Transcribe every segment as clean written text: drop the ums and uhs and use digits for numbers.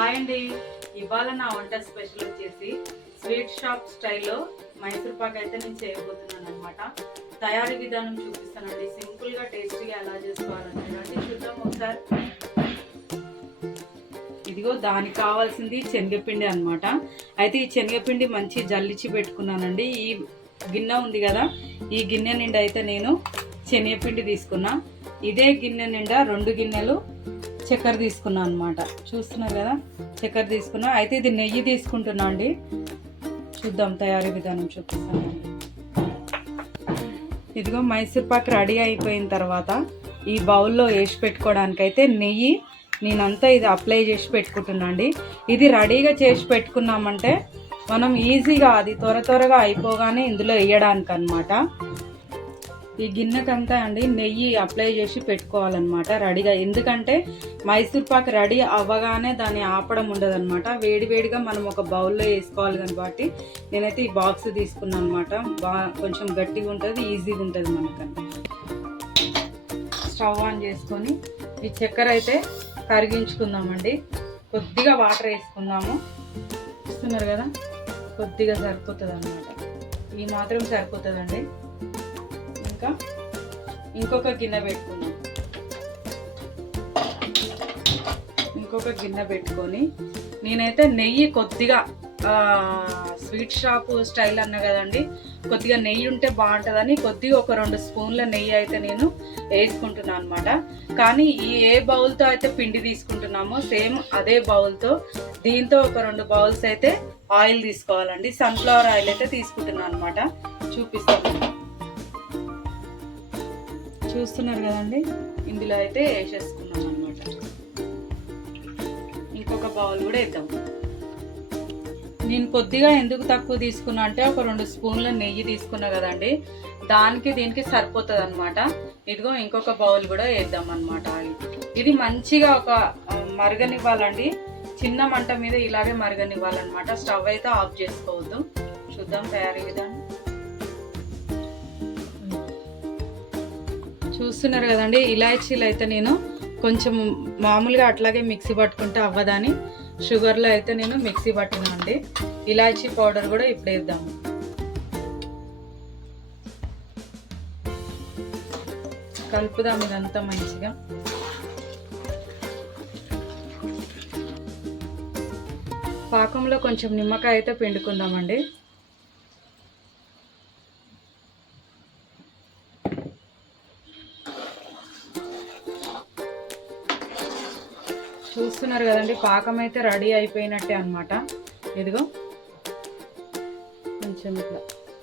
Hi అండి. ఇవాళ నా వంట స్పెషల్ వచ్చేసి స్వీట్ షాప్ స్టైల్లో మైసూర్ పాక్ అయితే నేను చేయబోతున్నాను అనమాట. తయారీ విధానం చూపిస్తానండి. సింపుల్గా టేస్టీగా ఎలా చేసుకోవాలంటే చూద్దాం ఒకసారి. ఇదిగో దానికి కావాల్సింది శనగపిండి అనమాట. అయితే ఈ శనగపిండి మంచి జల్లిచి పెట్టుకున్నానండి. ఈ గిన్నె ఉంది కదా, ఈ గిన్నె నిండా అయితే నేను శనగపిండి తీసుకున్నా. ఇదే గిన్నె నిండా 2 గిన్నెలు చక్కెర తీసుకున్నా అనమాట. చూస్తున్నారు కదా, చక్కెర తీసుకున్నా. అయితే ఇది నెయ్యి తీసుకుంటున్నా అండి. చూద్దాం తయారీ విధానం చూపిస్తానండి. ఇదిగో మైసూర్ పాక్ రెడీ అయిపోయిన తర్వాత ఈ బౌల్లో వేసి పెట్టుకోవడానికి అయితే నెయ్యి నేనంతా ఇది అప్లై చేసి పెట్టుకుంటున్నా అండి. ఇది రెడీగా చేసి పెట్టుకున్నామంటే మనం ఈజీగా అది త్వరగా అయిపోగానే ఇందులో వేయడానికి అనమాట. ఈ గిన్నెకంతా అండి నెయ్యి అప్లై చేసి పెట్టుకోవాలన్నమాట రెడీగా. ఎందుకంటే మైసూర్ పాక్ రెడీ అవ్వగానే దాన్ని ఆపడం ఉండదు అనమాట. వేడివేడిగా మనం ఒక బౌల్లో వేసుకోవాలి కాబట్టి నేనైతే ఈ బాక్స్ తీసుకున్నాను అనమాట. కొంచెం గట్టిగా ఉంటుంది, ఈజీగా ఉంటుంది మనకంటే. స్టవ్ ఆన్ చేసుకొని ఈ చక్కెర అయితే కరిగించుకుందామండి. కొద్దిగా వాటర్ వేసుకుందాము. చూస్తున్నారు కదా, కొద్దిగా సరిపోతుంది అనమాట. ఈ మాత్రం సరిపోతుందండి. ఇంకొక గిన్నె పెట్టుకుందాం. ఇంకొక గిన్నె పెట్టుకొని నేనైతే నెయ్యి కొద్దిగా స్వీట్ షాప్ స్టైల్ అన్నా కదండి, కొద్దిగా నెయ్యి ఉంటే బాగుంటుందని కొద్దిగా ఒక 2 స్పూన్ల నెయ్యి అయితే నేను వేసుకుంటున్నాను అనమాట. కానీ ఏ బౌల్తో అయితే పిండి తీసుకుంటున్నామో సేమ్ అదే బౌల్తో దీంతో ఒక 2 బౌల్స్ అయితే ఆయిల్ తీసుకోవాలండి. సన్ఫ్లవర్ ఆయిల్ అయితే తీసుకుంటున్నాను అనమాట. చూపిస్తాను. చూస్తున్నారు కదండి, ఇందులో అయితే వేసేసుకున్నాం అనమాట. ఇంకొక బౌల్ కూడా వేద్దాం. నేను కొద్దిగా ఎందుకు తక్కువ తీసుకున్నా అంటే ఒక 2 స్పూన్ల నెయ్యి తీసుకున్నా కదండి, దానికి దీనికి సరిపోతుంది అనమాట. ఇదిగో ఇంకొక బౌల్ కూడా వేద్దాం అనమాట. ఇది మంచిగా ఒక మరగనివ్వాలండి. చిన్న మంట మీద ఇలాగే మరగనివ్వాలన్నమాట. స్టవ్ అయితే ఆఫ్ చేసుకోవద్దు. చూద్దాం తయారీ విధానం. చూస్తున్నారు కదండి, ఇలాచీలు అయితే నేను కొంచెం మామూలుగా అట్లాగే మిక్సీ పట్టుకుంటే అవ్వదని షుగర్లో అయితే నేను మిక్సీ పట్టినా అండి. ఇలాచీ పౌడర్ కూడా ఇప్పుడు వేద్దాము. కలుపుదాం ఇదంతా మంచిగా. పాకంలో కొంచెం నిమ్మకాయ అయితే పిండుకుందామండి. చూస్తున్నారు కదండి, పాకం అయితే రెడీ అయిపోయినట్టే అనమాట. ఇదిగో కొంచెం ఇట్లా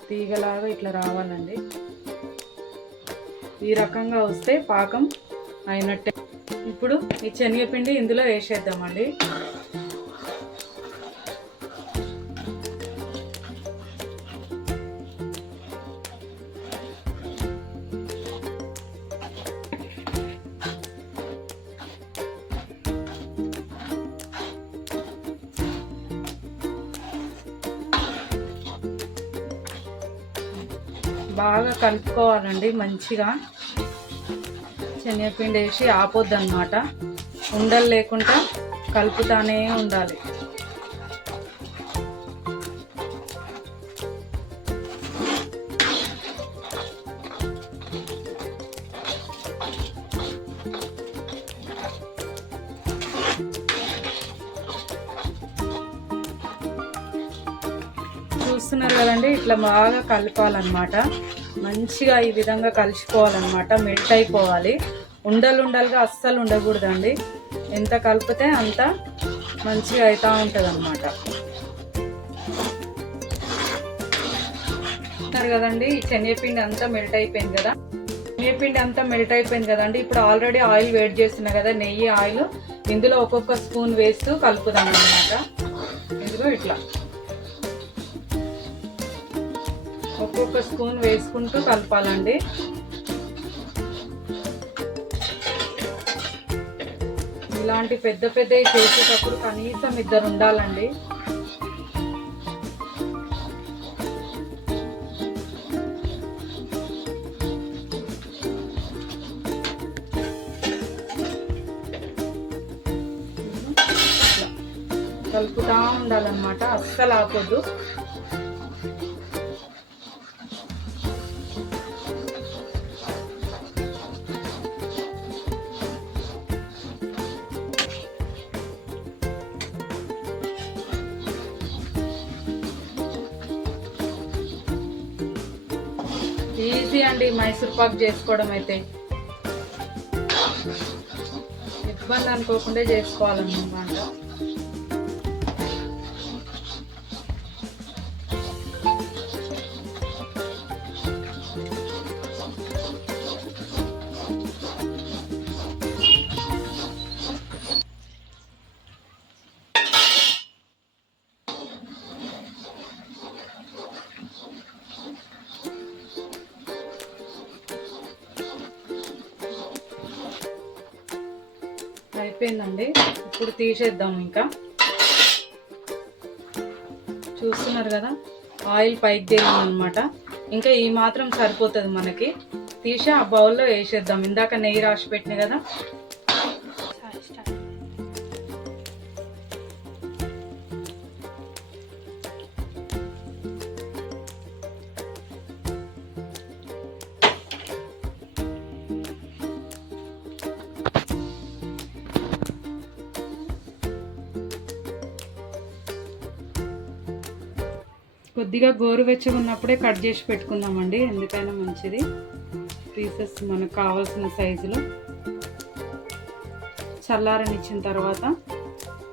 తీగలాగా ఇట్లా రావాలండి. ఈ రకంగా వస్తే పాకం అయినట్టే. ఇప్పుడు ఈ శనగపిండి ఇందులో వేసేద్దామండి. బాగా కలుపుకోవాలండి మంచిగా. శనగపిండి వేసి ఆపొద్దు అన్నమాట. ఉండలు లేకుండా కలుపుతానే ఉండాలి. చూస్తున్నారు కదండి, ఇట్లా బాగా కలపాలన్నమాట. మంచిగా ఈ విధంగా కలిసిపోవాలన్నమాట. మెల్ట్ అయిపోవాలి. ఉండలుగా అస్సలు ఉండకూడదండి. ఎంత కలిపితే అంత మంచిగా అవుతూ ఉంటుంది అన్నమాట. చూస్తున్నారు కదండి, శనగపిండి అంతా మెల్ట్ అయిపోయింది కదా. శనగపిండి అంతా మెల్ట్ అయిపోయింది కదండి. ఇప్పుడు ఆల్రెడీ ఆయిల్ వేడి చేస్తున్నా కదా, నెయ్యి ఆయిల్. ఇందులో ఒక్కొక్క స్పూన్ వేస్తూ కలుపుదాం అన్నమాట. ఇదిగో ఇట్లా ఒక్కొక్క స్పూన్ వేసుకుంటూ కలపాలండి. ఇలాంటి పెద్దవి చేసేటప్పుడు కనీసం 2 ఉండాలండి. కలుపుతూ ఉండాలన్నమాట, అస్సలు ఆపొద్దు. ఈజీ అండి మైసూర్ పాక్ చేసుకోవడం అయితే, ఇబ్బంది అనుకోకుండా చేసుకోవాలన్నమాట. అయిపోయిందండి, ఇప్పుడు తీసేద్దాం. ఇంకా చూస్తున్నారు కదా ఆయిల్ పైకి తేలిందనమాట. ఇంకా ఈ మాత్రం సరిపోతుంది మనకి. తీసి ఆ బౌల్లో వేసేద్దాం. ఇందాక నెయ్యి రాసి పెట్టిన కదా, కొద్దిగా గోరువెచ్చగా ఉన్నప్పుడే కట్ చేసి పెట్టుకుందామండి, ఎందుకైనా మంచిది. పీసెస్ మనకు కావాల్సిన సైజులో చల్లారనిచ్చిన తర్వాత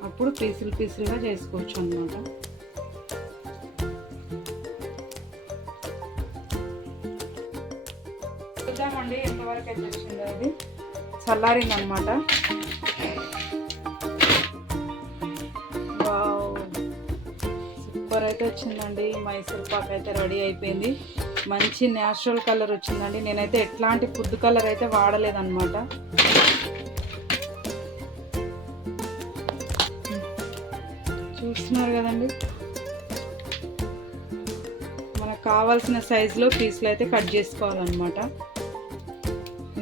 అప్పుడు పీసులుగా చేసుకోవచ్చు అన్నమాట. చూద్దామండి ఎంతవరకు అయితే వచ్చిందో. అది చల్లారిందనమాట. సూపర్ అయితే వచ్చిందండి, మైసూర్ పాక్ అయితే రెడీ అయిపోయింది. మంచి న్యాచురల్ కలర్ వచ్చిందండి. నేనైతే ఎట్లాంటి ఫుడ్ కలర్ అయితే వాడలేదన్నమాట. చూస్తున్నారు కదండి, మనకు కావాల్సిన సైజులో పీసులు అయితే కట్ చేసుకోవాలన్నమాట.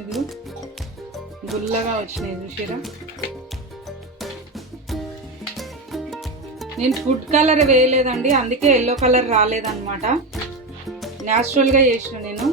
ఇది గుల్లగా వచ్చినాయి చూసిరా. నేను ఫుడ్ కలర్ వేయలేదండి, అందుకే ఎల్లో కలర్ రాలేదన్నమాట. న్యాచురల్గా చేసిన నేను.